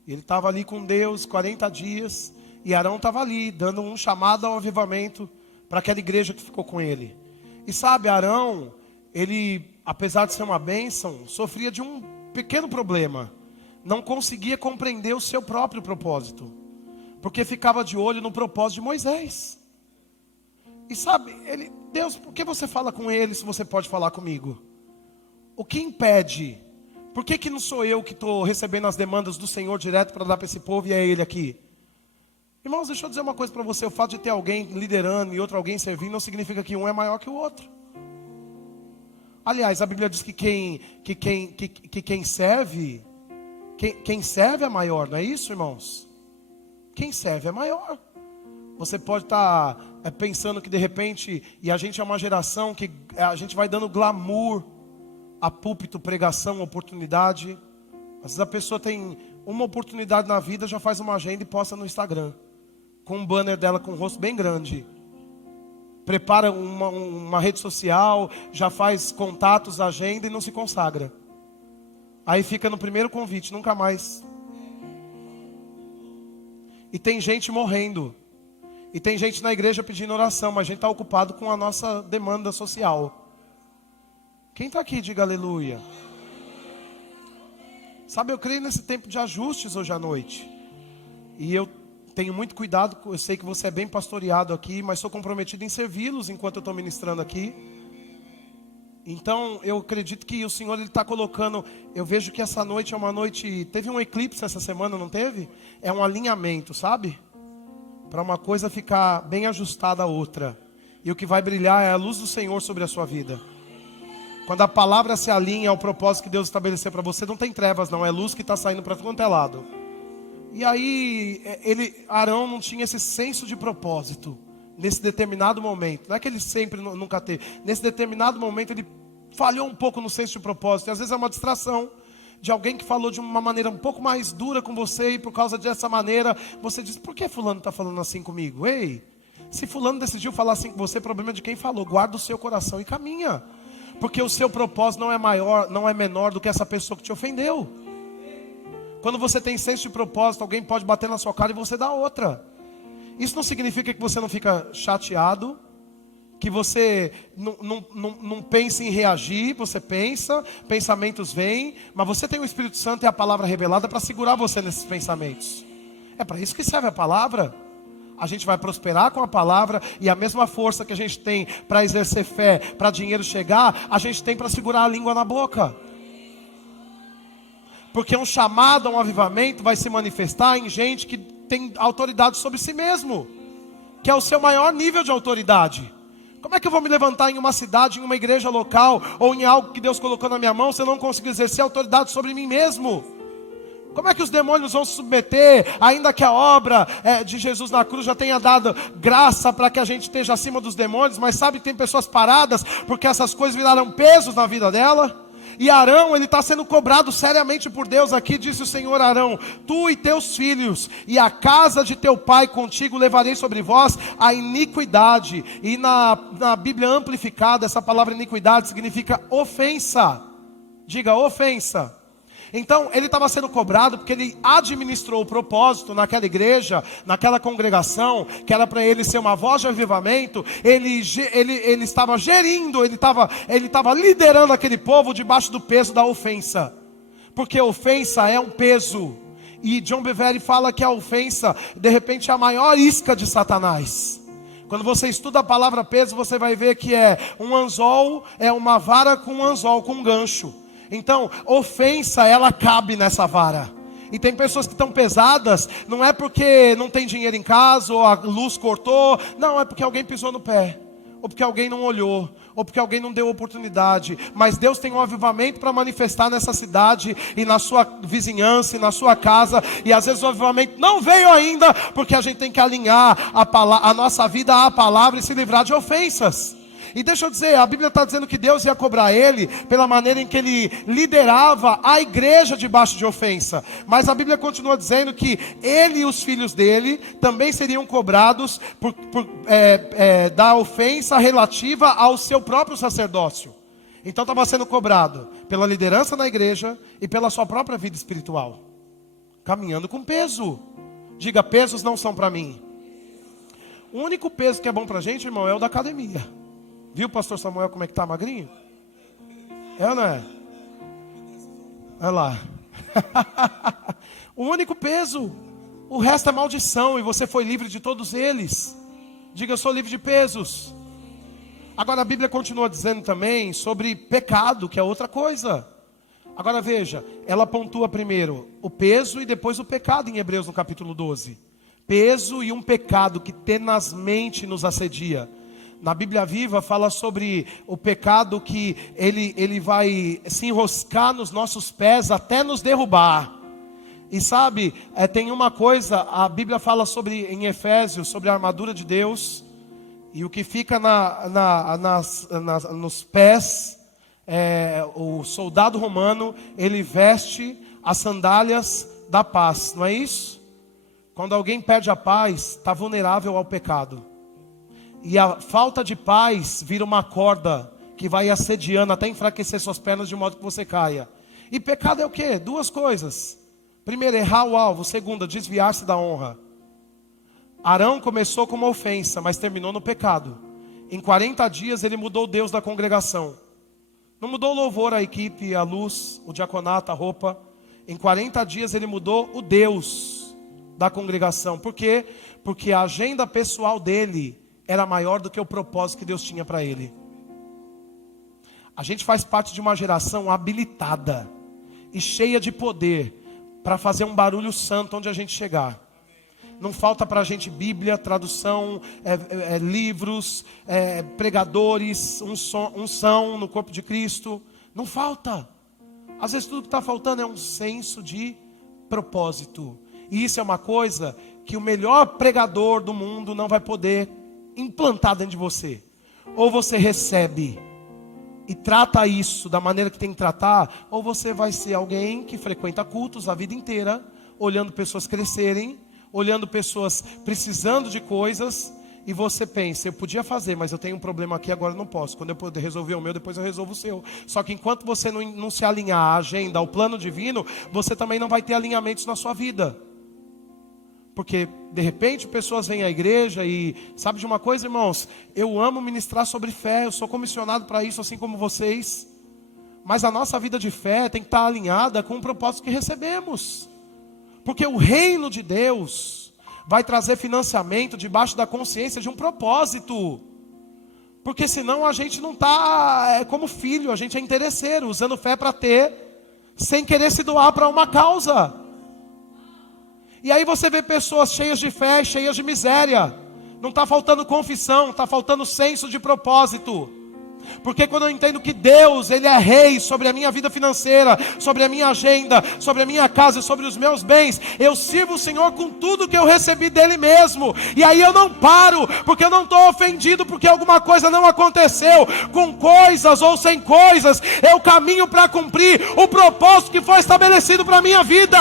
Ele estava ali com Deus 40 dias, e Arão estava ali, dando um chamado ao avivamento para aquela igreja que ficou com ele. E sabe, Arão, ele, apesar de ser uma bênção, sofria de um pequeno problema. Não conseguia compreender o seu próprio propósito, porque ficava de olho no propósito de Moisés. E sabe, Deus, por que você fala com ele se você pode falar comigo? O que impede? Por que não sou eu que estou recebendo as demandas do Senhor direto para dar para esse povo e é ele aqui? Irmãos, deixa eu dizer uma coisa para você. O fato de ter alguém liderando e outro alguém servindo não significa que um é maior que o outro. Aliás, a Bíblia diz que quem serve é maior, não é isso, irmãos? Quem serve é maior. Você pode estar pensando que de repente, e a gente é uma geração que a gente vai dando glamour a púlpito, pregação, oportunidade. Às vezes a pessoa tem uma oportunidade na vida, já faz uma agenda e posta no Instagram, com um banner dela com um rosto bem grande. Prepara uma rede social, já faz contatos, agenda e não se consagra. Aí fica no primeiro convite, nunca mais. E tem gente morrendo. E tem gente na igreja pedindo oração, mas a gente está ocupado com a nossa demanda social. Quem está aqui, diga aleluia. Sabe, eu creio nesse tempo de ajustes hoje à noite. E eu tenho muito cuidado, eu sei que você é bem pastoreado aqui, mas sou comprometido em servi-los enquanto eu estou ministrando aqui. Então, eu acredito que o Senhor está colocando, eu vejo que essa noite é uma noite, teve um eclipse essa semana, não teve? É um alinhamento, sabe? Para uma coisa ficar bem ajustada à outra. E o que vai brilhar é a luz do Senhor sobre a sua vida. Quando a palavra se alinha ao propósito que Deus estabeleceu para você, não tem trevas não, é luz que está saindo para todo lado. E aí, Arão não tinha esse senso de propósito, nesse determinado momento. Não é que ele sempre nunca teve. Nesse determinado momento, ele falhou um pouco no senso de propósito. E às vezes é uma distração de alguém que falou de uma maneira um pouco mais dura com você. E por causa dessa maneira, você diz, por que fulano está falando assim comigo? Ei, Se fulano decidiu falar assim com você, problema de quem falou. Guarda o seu coração e caminha. Porque o seu propósito não é maior, não é menor do que essa pessoa que te ofendeu. Quando você tem senso de propósito, alguém pode bater na sua cara e você dá outra. Isso não significa que você não fica chateado, que você não pensa em reagir. Você pensa, pensamentos vêm, mas você tem o Espírito Santo e a palavra revelada para segurar você nesses pensamentos. É para isso que serve a palavra. A gente vai prosperar com a palavra, e a mesma força que a gente tem para exercer fé, para dinheiro chegar, a gente tem para segurar a língua na boca. Porque um chamado a um avivamento vai se manifestar em gente que tem autoridade sobre si mesmo, que é o seu maior nível de autoridade. Como é que eu vou me levantar em uma cidade, em uma igreja local, ou em algo que Deus colocou na minha mão, se eu não consigo exercer autoridade sobre mim mesmo? Como é que os demônios vão se submeter, ainda que a obra de Jesus na cruz já tenha dado graça para que a gente esteja acima dos demônios, mas sabe, tem pessoas paradas, porque essas coisas viraram pesos na vida dela. E Arão, ele está sendo cobrado seriamente por Deus aqui. Disse o Senhor: Arão, tu e teus filhos e a casa de teu pai contigo levarei sobre vós a iniquidade. E na Bíblia amplificada, essa palavra iniquidade significa ofensa. Diga, ofensa. Então ele estava sendo cobrado porque ele administrou o propósito naquela igreja, naquela congregação, que era para ele ser uma voz de avivamento. Ele estava gerindo, ele estava liderando aquele povo debaixo do peso da ofensa, porque ofensa é um peso. E John Bevere fala que a ofensa, de repente, é a maior isca de Satanás. Quando você estuda a palavra peso, você vai ver que é um anzol, é uma vara com um anzol, com um gancho. Então, ofensa, ela cabe nessa vara. E tem pessoas que estão pesadas, não é porque não tem dinheiro em casa, ou a luz cortou. Não, é porque alguém pisou no pé, ou porque alguém não olhou, ou porque alguém não deu oportunidade. Mas Deus tem um avivamento para manifestar nessa cidade, e na sua vizinhança, e na sua casa. E às vezes o avivamento não veio ainda, porque a gente tem que alinhar a nossa vida à palavra e se livrar de ofensas. E deixa eu dizer, a Bíblia está dizendo que Deus ia cobrar ele pela maneira em que ele liderava a igreja debaixo de ofensa. Mas a Bíblia continua dizendo que ele e os filhos dele também seriam cobrados da ofensa relativa ao seu próprio sacerdócio. Então estava sendo cobrado pela liderança na igreja e pela sua própria vida espiritual, caminhando com peso. Diga, pesos não são para mim. O único peso que é bom para a gente, irmão, é o da academia. Viu, pastor Samuel, como é que tá, magrinho? É ou não é? Olha lá. O único peso. O resto é maldição, e você foi livre de todos eles. Diga, eu sou livre de pesos. Agora a Bíblia continua dizendo também sobre pecado, que é outra coisa. Agora veja, ela pontua primeiro o peso e depois o pecado em Hebreus no capítulo 12. Peso e um pecado que tenazmente nos assedia. Na Bíblia Viva fala sobre o pecado que ele vai se enroscar nos nossos pés até nos derrubar. E sabe, tem uma coisa, a Bíblia fala sobre, em Efésios, sobre a armadura de Deus. E o que fica nos pés, o soldado romano, ele veste as sandálias da paz, não é isso? Quando alguém perde a paz, está vulnerável ao pecado. E a falta de paz vira uma corda que vai assediando até enfraquecer suas pernas de modo que você caia. E pecado é o quê? Duas coisas. Primeiro, errar o alvo. Segunda, desviar-se da honra. Arão começou com uma ofensa, mas terminou no pecado. Em 40 dias ele mudou o Deus da congregação. Não mudou o louvor, a equipe, a luz, o diaconato, a roupa. Em 40 dias ele mudou o Deus da congregação. Por quê? Porque a agenda pessoal dele era maior do que o propósito que Deus tinha para ele. A gente faz parte de uma geração habilitada e cheia de poder para fazer um barulho santo onde a gente chegar. Não falta para a gente Bíblia, tradução, livros, pregadores, unção no corpo de Cristo. Não falta. Às vezes tudo que está faltando é um senso de propósito. E isso é uma coisa que o melhor pregador do mundo não vai poder implantar dentro de você. Ou você recebe e trata isso da maneira que tem que tratar, ou você vai ser alguém que frequenta cultos a vida inteira, olhando pessoas crescerem, olhando pessoas precisando de coisas, e você pensa, eu podia fazer, mas eu tenho um problema aqui, agora eu não posso. Quando eu puder resolver o meu, depois eu resolvo o seu. Só que enquanto você não se alinhar à agenda, ao plano divino, você também não vai ter alinhamentos na sua vida. Porque, de repente, pessoas vêm à igreja e... Sabe de uma coisa, irmãos? Eu amo ministrar sobre fé, eu sou comissionado para isso, assim como vocês. Mas a nossa vida de fé tem que estar alinhada com o propósito que recebemos. Porque o reino de Deus vai trazer financiamento debaixo da consciência de um propósito. Porque senão a gente não está como filho, a gente é interesseiro, usando fé para ter, sem querer se doar para uma causa. E aí você vê pessoas cheias de fé, cheias de miséria. Não está faltando confissão, está faltando senso de propósito. Porque quando eu entendo que Deus, Ele é rei sobre a minha vida financeira, sobre a minha agenda, sobre a minha casa, sobre os meus bens, eu sirvo o Senhor com tudo que eu recebi dEle mesmo. E aí eu não paro, porque eu não estou ofendido porque alguma coisa não aconteceu. Com coisas ou sem coisas, eu caminho para cumprir o propósito que foi estabelecido para a minha vida.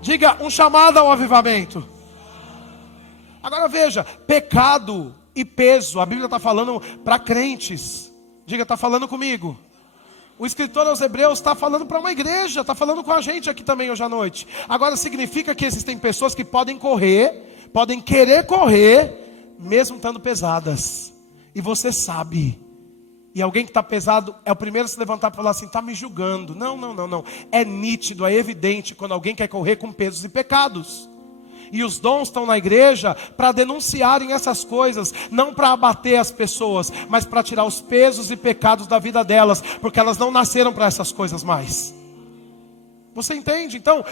Diga, um chamado ao avivamento. Agora veja, pecado e peso, a Bíblia está falando para crentes. Diga, está falando comigo. O escritor aos Hebreus está falando para uma igreja, está falando com a gente aqui também hoje à noite. Agora significa que existem pessoas que podem correr, podem querer correr, mesmo estando pesadas. E você sabe. E alguém que está pesado é o primeiro a se levantar para falar assim, está me julgando. Não. É nítido, é evidente quando alguém quer correr com pesos e pecados. E os dons estão na igreja para denunciarem essas coisas, não para abater as pessoas, mas para tirar os pesos e pecados da vida delas, porque elas não nasceram para essas coisas mais. Você entende? Então,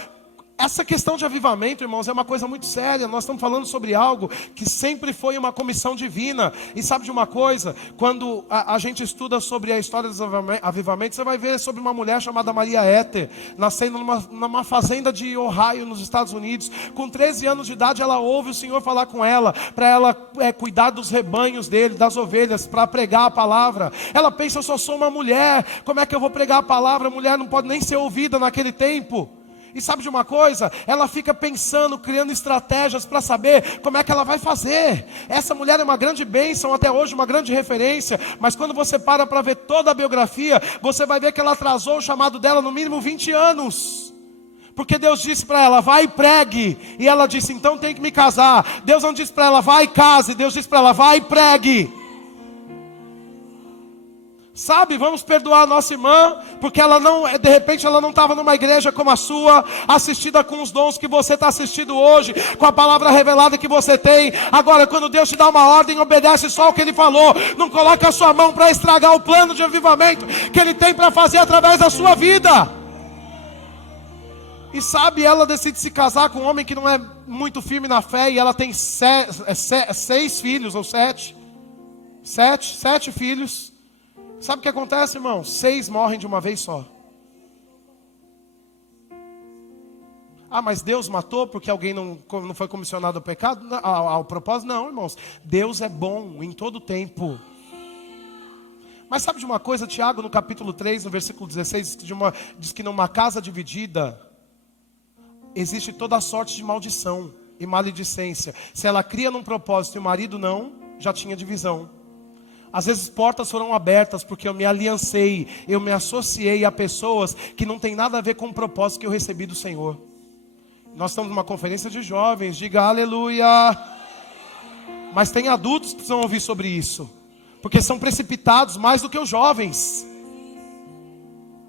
essa questão de avivamento, irmãos, é uma coisa muito séria. Nós estamos falando sobre algo que sempre foi uma comissão divina. E sabe de uma coisa? Quando a gente estuda sobre a história dos avivamentos, você vai ver sobre uma mulher chamada Maria Éter, nascendo numa fazenda de Ohio, nos Estados Unidos. Com 13 anos de idade, ela ouve o Senhor falar com ela, para ela cuidar dos rebanhos dele, das ovelhas, para pregar a palavra. Ela pensa, eu só sou uma mulher, como é que eu vou pregar a palavra? A mulher não pode nem ser ouvida naquele tempo. E sabe de uma coisa? Ela fica pensando, criando estratégias para saber como é que ela vai fazer. Essa mulher é uma grande bênção, até hoje uma grande referência. Mas quando você para ver toda a biografia, você vai ver que ela atrasou o chamado dela no mínimo 20 anos. Porque Deus disse para ela, vai e pregue. E ela disse, então tem que me casar. Deus não disse para ela, vai e case. Deus disse para ela, vai e pregue. Sabe, vamos perdoar a nossa irmã, porque ela não, de repente ela não estava numa igreja como a sua, assistida com os dons que você está assistindo hoje, com a palavra revelada que você tem. Agora, quando Deus te dá uma ordem, obedece só o que Ele falou. Não coloca a sua mão para estragar o plano de avivamento que Ele tem para fazer através da sua vida. E sabe, ela decide se casar com um homem que não é muito firme na fé, e ela tem 6 filhos, ou 7 filhos. Sabe o que acontece, irmão? 6 morrem de uma vez só. Ah, mas Deus matou porque alguém não foi comissionado ao pecado? Ao propósito? Não, irmãos. Deus é bom em todo tempo. Mas sabe de uma coisa? Tiago, no capítulo 3, no versículo 16, diz que numa casa dividida existe toda sorte de maldição e maledicência. Se ela cria num propósito e o marido não, já tinha divisão. Às vezes portas foram abertas porque eu me aliancei, eu me associei a pessoas que não tem nada a ver com o propósito que eu recebi do Senhor. Nós estamos numa conferência de jovens, diga aleluia. Mas tem adultos que precisam ouvir sobre isso, porque são precipitados mais do que os jovens.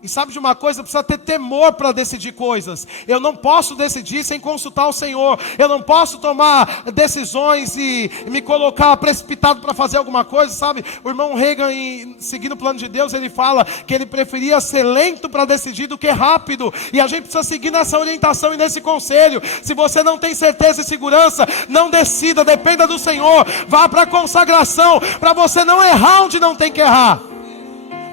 E sabe de uma coisa? Precisa ter temor para decidir coisas. Eu não posso decidir sem consultar o Senhor. Eu não posso tomar decisões e me colocar precipitado para fazer alguma coisa, sabe? O irmão Reagan, seguindo o plano de Deus, ele fala que ele preferia ser lento para decidir do que rápido. E a gente precisa seguir nessa orientação e nesse conselho. Se você não tem certeza e segurança, não decida, dependa do Senhor. Vá para a consagração, para você não errar onde não tem que errar.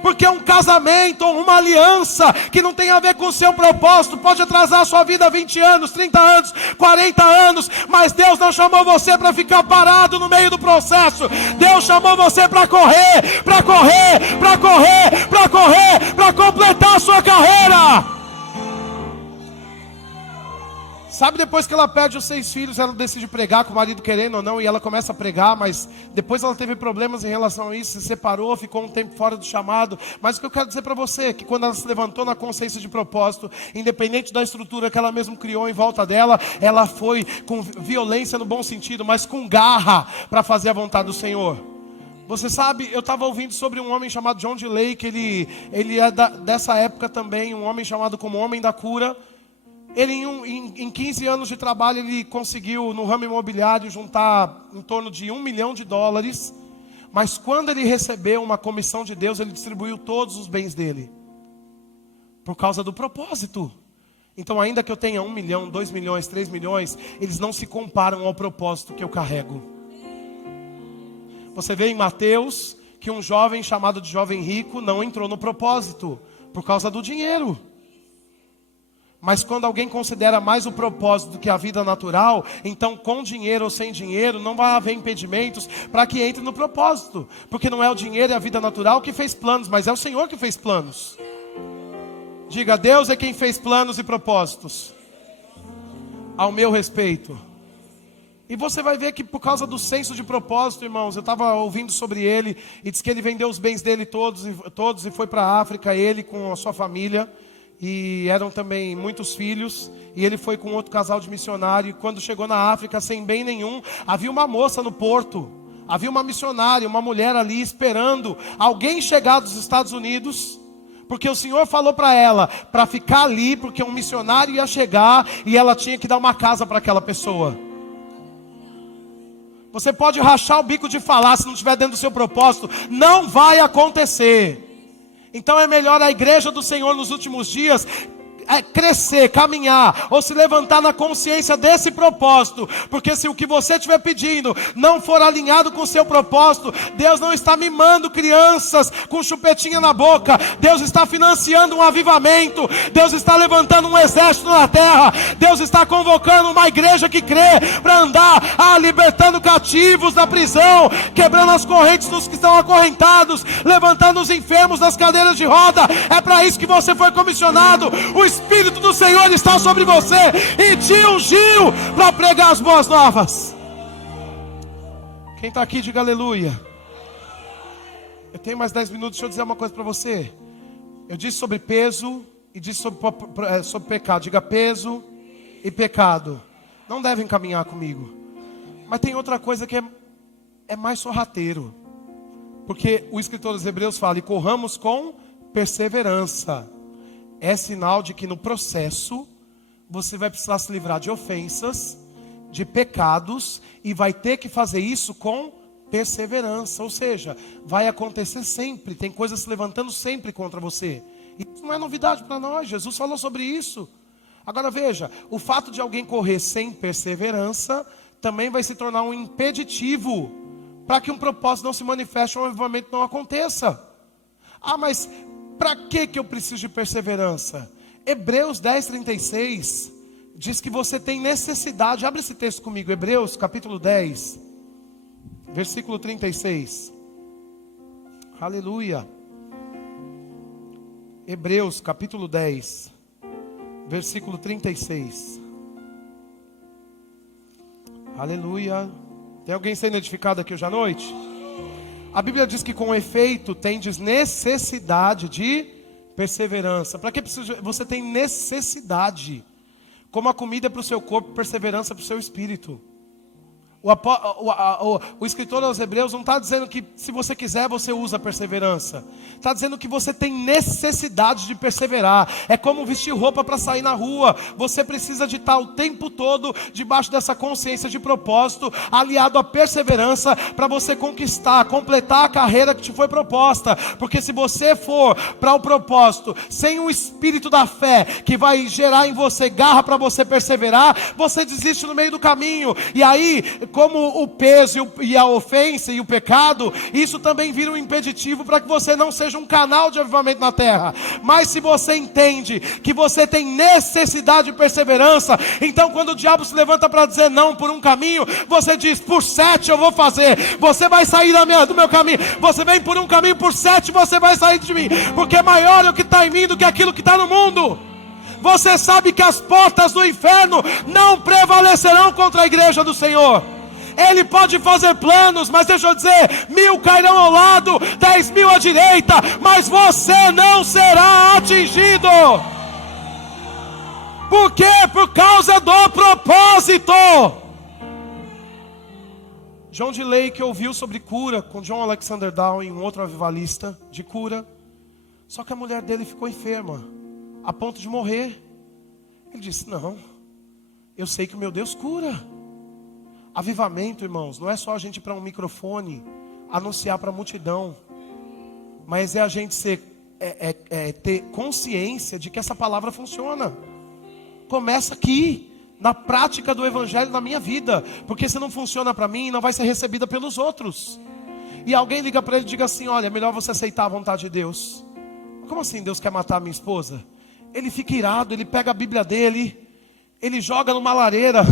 Porque um casamento ou uma aliança que não tem a ver com o seu propósito pode atrasar a sua vida 20 anos, 30 anos, 40 anos. Mas Deus não chamou você para ficar parado no meio do processo. Deus chamou você para correr, para correr, para correr, para correr, para completar a sua carreira. Sabe, depois que ela perde os 6 filhos, ela decide pregar, com o marido querendo ou não, e ela começa a pregar, mas depois ela teve problemas em relação a isso, se separou, ficou um tempo fora do chamado. Mas o que eu quero dizer para você é que quando ela se levantou na consciência de propósito, independente da estrutura que ela mesma criou em volta dela, ela foi com violência no bom sentido, mas com garra para fazer a vontade do Senhor. Você sabe, eu estava ouvindo sobre um homem chamado John D. Lake, ele é dessa época também, um homem chamado como Homem da Cura. Ele em 15 anos de trabalho, ele conseguiu no ramo imobiliário juntar em torno de $1 milhão. Mas quando ele recebeu uma comissão de Deus, ele distribuiu todos os bens dele. Por causa do propósito. Então ainda que eu tenha 1 milhão, 2 milhões, 3 milhões, eles não se comparam ao propósito que eu carrego. Você vê em Mateus que um jovem chamado de jovem rico não entrou no propósito por causa do dinheiro. Mas quando alguém considera mais o propósito do que a vida natural, então com dinheiro ou sem dinheiro, não vai haver impedimentos para que entre no propósito. Porque não é o dinheiro e a vida natural que fez planos, mas é o Senhor que fez planos. Diga, Deus é quem fez planos e propósitos ao meu respeito. E você vai ver que por causa do senso de propósito, irmãos, eu estava ouvindo sobre ele, e diz que ele vendeu os bens dele todos e foi para a África, ele com a sua família. E eram também muitos filhos. E ele foi com outro casal de missionário. E quando chegou na África sem bem nenhum, havia uma moça no porto. Havia uma missionária, uma mulher ali esperando alguém chegar dos Estados Unidos. Porque o Senhor falou para ela para ficar ali, porque um missionário ia chegar e ela tinha que dar uma casa para aquela pessoa. Você pode rachar o bico de falar, se não estiver dentro do seu propósito, não vai acontecer. Então é melhor a igreja do Senhor nos últimos dias crescer, caminhar, ou se levantar na consciência desse propósito. Porque se o que você estiver pedindo não for alinhado com o seu propósito, Deus não está mimando crianças com chupetinha na boca. Deus está financiando um avivamento. Deus está levantando um exército na terra. Deus está convocando uma igreja que crê para andar libertando cativos da prisão, quebrando as correntes dos que estão acorrentados, levantando os enfermos das cadeiras de roda. É para isso que você foi comissionado. O Espírito do Senhor está sobre você e te ungiu para pregar as boas novas. Quem está aqui, diga aleluia. Eu tenho mais 10 minutos, deixa eu dizer uma coisa para você. Eu disse sobre peso e disse sobre pecado. Diga peso e pecado. Não devem caminhar comigo. Mas tem outra coisa que é mais sorrateiro. Porque o escritor dos Hebreus fala: e corramos com perseverança. É sinal de que no processo você vai precisar se livrar de ofensas, de pecados, e vai ter que fazer isso com perseverança. Ou seja, vai acontecer sempre, tem coisas se levantando sempre contra você. Isso não é novidade para nós, Jesus falou sobre isso. Agora veja, o fato de alguém correr sem perseverança também vai se tornar um impeditivo para que um propósito não se manifeste, um avivamento não aconteça. Mas para que eu preciso de perseverança? Hebreus 10:36 diz que você tem necessidade. Abre esse texto comigo, Hebreus capítulo 10, versículo 36. Aleluia. Hebreus capítulo 10, versículo 36. Aleluia. Tem alguém sendo edificado aqui hoje à noite? A Bíblia diz que com efeito tendes necessidade de perseverança. Para que você tem necessidade? Como a comida é para o seu corpo, perseverança para o seu espírito. O escritor aos Hebreus não está dizendo que se você quiser você usa a perseverança. Está dizendo que você tem necessidade de perseverar. É como vestir roupa para sair na rua. Você precisa de estar o tempo todo debaixo dessa consciência de propósito, aliado à perseverança, para você conquistar, completar a carreira que te foi proposta. Porque se você for para o propósito sem o espírito da fé, que vai gerar em você garra para você perseverar, você desiste no meio do caminho. E aí, como o peso e a ofensa e o pecado, isso também vira um impeditivo para que você não seja um canal de avivamento na terra. Mas se você entende que você tem necessidade de perseverança, então quando o diabo se levanta para dizer não por um caminho, você diz: por 7 eu vou fazer. Você vai sair do meu caminho. Você vem por um caminho, por 7 você vai sair de mim, porque maior é o que está em mim do que aquilo que está no mundo. Você sabe que as portas do inferno não prevalecerão contra a igreja do Senhor. Ele pode fazer planos, mas deixa eu dizer, 1000 cairão ao lado, 10.000 à direita, mas você não será atingido. Por quê? Por causa do propósito. John D. Lake ouviu sobre cura com John Alexander Dowie, um outro avivalista de cura. Só que a mulher dele ficou enferma, a ponto de morrer. Ele disse, não, eu sei que o meu Deus cura. Avivamento, irmãos, não é só a gente ir para um microfone, anunciar para a multidão. Mas é a gente ter consciência de que essa palavra funciona. Começa aqui, na prática do evangelho na minha vida. Porque se não funciona para mim, não vai ser recebida pelos outros. E alguém liga para ele e diga assim, olha, é melhor você aceitar a vontade de Deus. Como assim Deus quer matar a minha esposa? Ele fica irado, ele pega a Bíblia dele, ele joga numa lareira,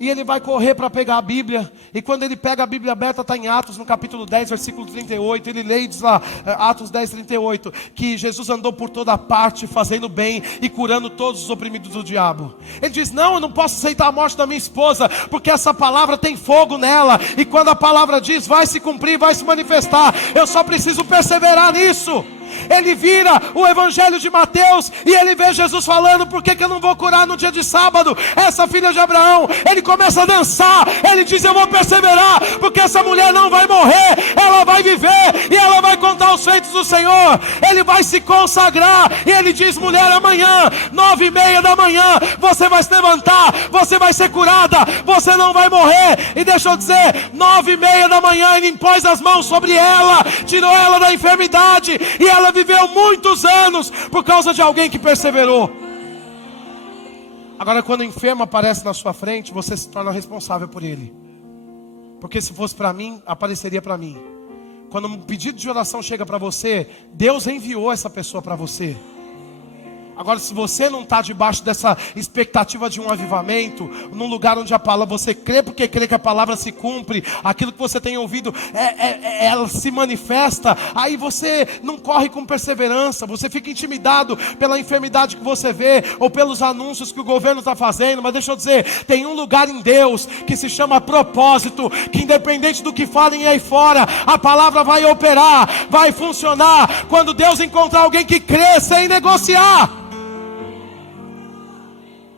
e ele vai correr para pegar a Bíblia. E quando ele pega a Bíblia aberta, está em Atos, no capítulo 10, versículo 38. Ele lê e diz lá, Atos 10, 38, que Jesus andou por toda parte, fazendo bem e curando todos os oprimidos do diabo. Ele diz, não, eu não posso aceitar a morte da minha esposa, porque essa palavra tem fogo nela. E quando a palavra diz, vai se cumprir, vai se manifestar, eu só preciso perseverar nisso. Ele vira o evangelho de Mateus e ele vê Jesus falando, por que eu não vou curar no dia de sábado essa filha de Abraão? Ele começa a dançar, ele diz, eu vou perseverar, porque essa mulher não vai morrer, ela vai viver e ela vai contar os feitos do Senhor. Ele vai se consagrar e ele diz, mulher, amanhã 9:30 da manhã você vai se levantar, você vai ser curada, você não vai morrer. E deixa eu dizer, 9:30 da manhã ele impôs as mãos sobre ela, tirou ela da enfermidade e ela viveu muitos anos por causa de alguém que perseverou. Agora, quando o enfermo aparece na sua frente, você se torna responsável por ele. Porque se fosse para mim, apareceria para mim. Quando um pedido de oração chega para você, Deus enviou essa pessoa para você. Agora, se você não está debaixo dessa expectativa de um avivamento, num lugar onde a palavra, você crê porque crê que a palavra se cumpre, aquilo que você tem ouvido, ela se manifesta, aí você não corre com perseverança, você fica intimidado pela enfermidade que você vê, ou pelos anúncios que o governo está fazendo. Mas deixa eu dizer, tem um lugar em Deus que se chama propósito, que independente do que falem aí fora, a palavra vai operar, vai funcionar, quando Deus encontrar alguém que crê sem negociar.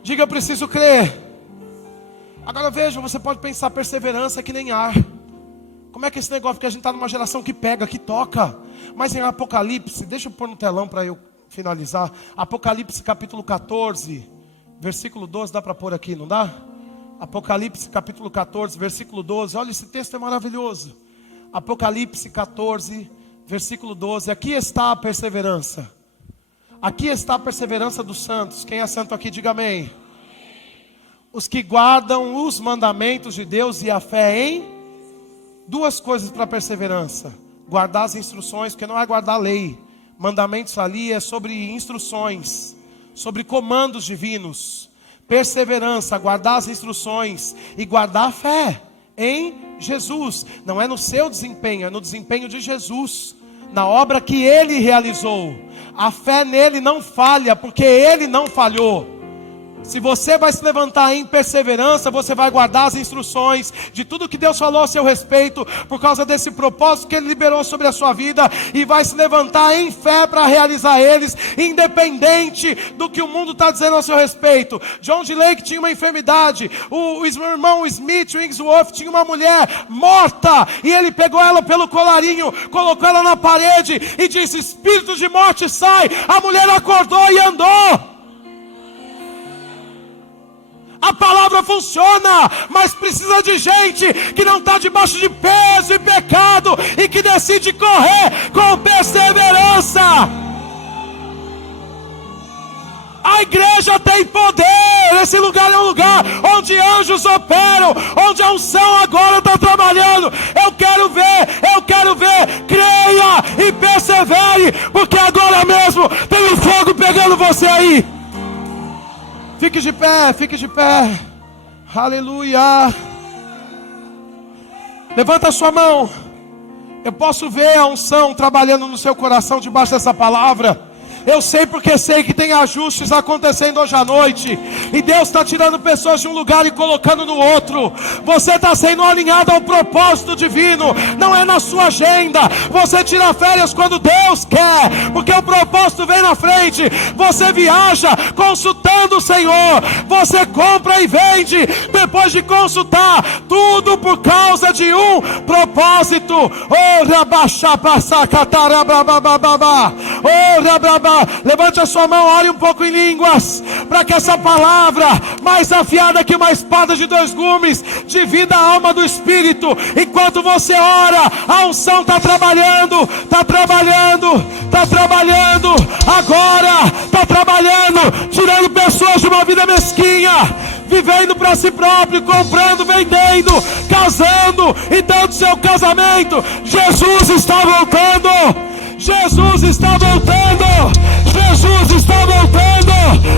Diga, eu preciso crer. Agora veja, você pode pensar, perseverança é que nem ar. Como é que esse negócio, porque a gente está numa geração que pega, que toca. Mas em Apocalipse, deixa eu pôr no telão para eu finalizar. Apocalipse capítulo 14, versículo 12, dá para pôr aqui, não dá? Apocalipse capítulo 14, versículo 12, olha, esse texto é maravilhoso. Apocalipse 14, versículo 12, aqui está a perseverança. Aqui está a perseverança dos santos. Quem é santo aqui, diga amém. Os que guardam os mandamentos de Deus e a fé em duas coisas para perseverança: guardar as instruções, porque não é guardar a lei. Mandamentos ali é sobre instruções, sobre comandos divinos. Perseverança, guardar as instruções e guardar a fé em Jesus. Não é no seu desempenho, é no desempenho de Jesus, na obra que Ele realizou. A fé nele não falha, porque Ele não falhou. Se você vai se levantar em perseverança, você vai guardar as instruções de tudo que Deus falou a seu respeito, por causa desse propósito que Ele liberou sobre a sua vida, e vai se levantar em fé para realizar eles, independente do que o mundo está dizendo a seu respeito. John D. Lake tinha uma enfermidade, o irmão Smith Wigglesworth tinha uma mulher morta, e ele pegou ela pelo colarinho, colocou ela na parede e disse: espírito de morte, sai. A mulher acordou e andou. A palavra funciona, mas precisa de gente que não está debaixo de peso e pecado e que decide correr com perseverança. A igreja tem poder. Esse lugar é um lugar onde anjos operam, onde a unção agora está trabalhando. Eu quero ver, creia e persevere, porque agora mesmo tem um fogo pegando você aí. Fique de pé, aleluia. Levanta a sua mão. Eu posso ver a unção trabalhando no seu coração debaixo dessa palavra. Eu sei porque sei que tem ajustes acontecendo hoje à noite. E Deus está tirando pessoas de um lugar e colocando no outro. Você está sendo alinhado ao propósito divino. Não é na sua agenda. Você tira férias quando Deus quer, porque o propósito vem na frente. Você viaja consultando o Senhor. Você compra e vende depois de consultar. Tudo por causa de um propósito. Levante a sua mão, ore um pouco em línguas, para que essa palavra, mais afiada que uma espada de dois gumes, divida a alma do espírito. Enquanto você ora, a unção está trabalhando, está trabalhando, está trabalhando. Agora está trabalhando, tirando pessoas de uma vida mesquinha, vivendo para si próprio, comprando, vendendo, casando e dando seu casamento. Jesus está voltando. Jesus está voltando. Jesus está voltando.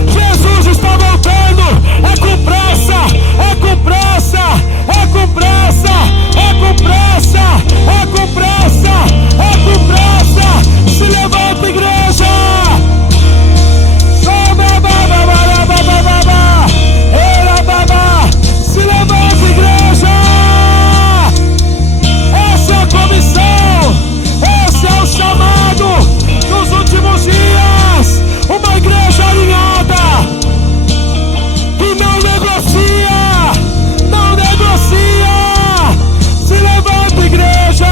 Jesus está voltando. É com pressa, é com pressa, é com pressa, é com pressa, é com pressa, é com pressa. Se levanta, igreja. Se levanta, igreja. Essa é a comissão. Esse é o chamado dos últimos dias. Uma igreja alinhada, que não negocia, não negocia. Se levanta, igreja,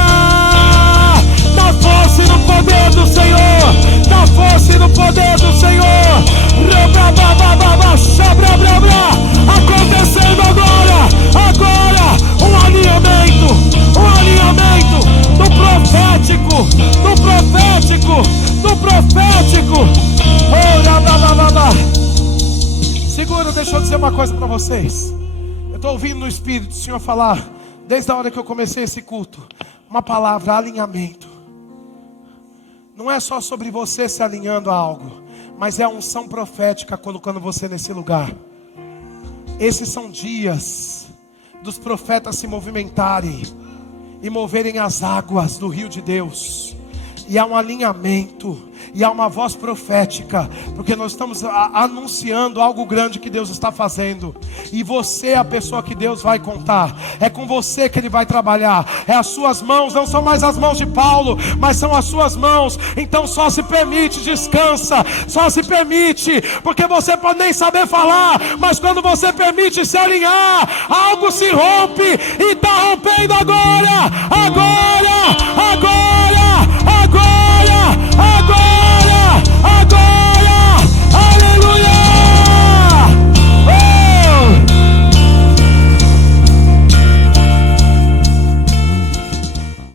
na força e no poder do Senhor, na força e no poder do Senhor. Acontecendo agora, um alinhamento do profético. Segura, deixa eu dizer uma coisa para vocês. Eu estou ouvindo no Espírito do Senhor falar, desde a hora que eu comecei esse culto, uma palavra: alinhamento. Não é só sobre você se alinhando a algo, mas é a unção profética colocando você nesse lugar. Esses são dias dos profetas se movimentarem e moverem as águas do rio de Deus. E há um alinhamento, e há uma voz profética, porque nós estamos anunciando algo grande que Deus está fazendo. E você é a pessoa que Deus vai contar. É com você que Ele vai trabalhar. É as suas mãos, não são mais as mãos de Paulo, mas são as suas mãos. Então só se permite, descansa. Só se permite, porque você pode nem saber falar, mas quando você permite se alinhar, algo se rompe. E está rompendo agora. Agora